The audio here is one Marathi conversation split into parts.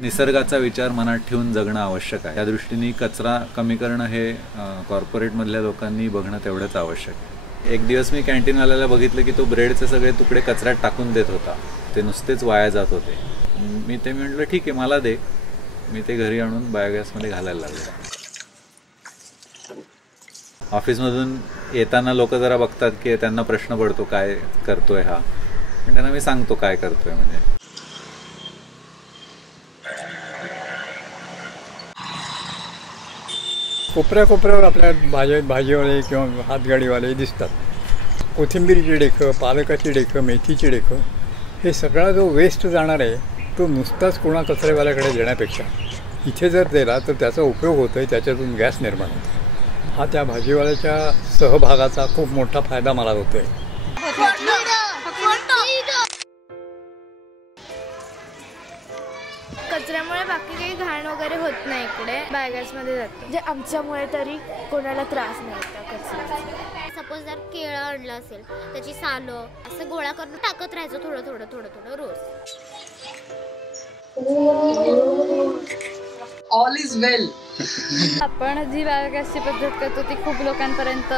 निसर्गाचा विचार मनात ठेवून जगणं आवश्यक आहे. त्या दृष्टीने कचरा कमी करणं हे कॉर्पोरेटमधल्या लोकांनी बघणं तेवढंच आवश्यक आहे. एक दिवस मी कॅन्टीनवाल्याला बघितलं की तो ब्रेडचे सगळे तुकडे कचऱ्यात टाकून देत होता. ते नुसतेच वाया जात होते. मी ते म्हटलं ठीक आहे मला दे. मी ते घरी आणून बायोगॅसमध्ये घालायला लागलो. ऑफिसमधून येताना लोक जरा बघतात की त्यांना प्रश्न पडतो काय करतोय हा, पण त्यांना मी सांगतो काय करतोय. म्हणजे कोपऱ्या कोपऱ्यावर आपल्या भाजीवाले किंवा हातगाडीवाले दिसतात. कोथिंबीरची डेकं, पालकाची डेकं, मेथीची डेकं, हे सगळा जो वेस्ट जाणार आहे तो नुसताच कोणा कचरेवाल्याकडे देण्यापेक्षा इथे जर दिला तर त्याचा उपयोग होतो आहे, त्याच्यातून गॅस निर्माण होतो. हा त्या भाजीवाल्याच्या सहभागाचा खूप मोठा फायदा मला होतो आहे. कचऱ्यामुळे बाकी काही घाण वगैरे होत नाही. इकडे बायोगॅसमध्ये जातं म्हणजे आमच्यामुळे तरी कोणाला त्रास नाही होता कचऱ्याचा. सपोज जर केळं आणलं असेल त्याची सालं असं गोळा करून टाकत राहायचं थोडं थोडं थोडं थोडं रोज. ऑल इज वेल. आपण जी बायोगॅसची पद्धत करतो ती खूप लोकांपर्यंत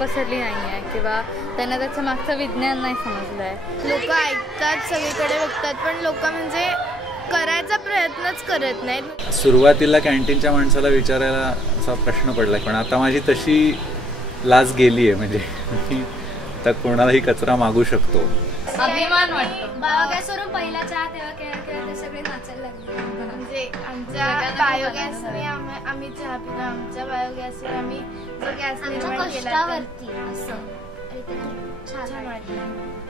पसरली नाही आहे किंवा त्यांना त्याचं मागचं विज्ञान नाही समजलं आहे. लोक ऐकतात, सगळीकडे बघतात, पण लोक म्हणजे करायचा प्रयत्नच करत नाहीत. सुरुवातीला कॅन्टीनच्या माणसाला विचारायला असा प्रश्न पडला, पण आता माझी तशी लाज गेली आहे. म्हणजे मी आता कोणालाही कचरा मागू शकतो. अभिमान वाटतो. बायोगॅसवरून पहिला चहा तेव्हा ते सगळे नाचायला लागले. म्हणजे आमच्या बायोगॅसने आम्ही चहा पितो. आमच्या बायोगॅसवर आम्ही जो गॅस निर्माण केला असं छान वाटलं.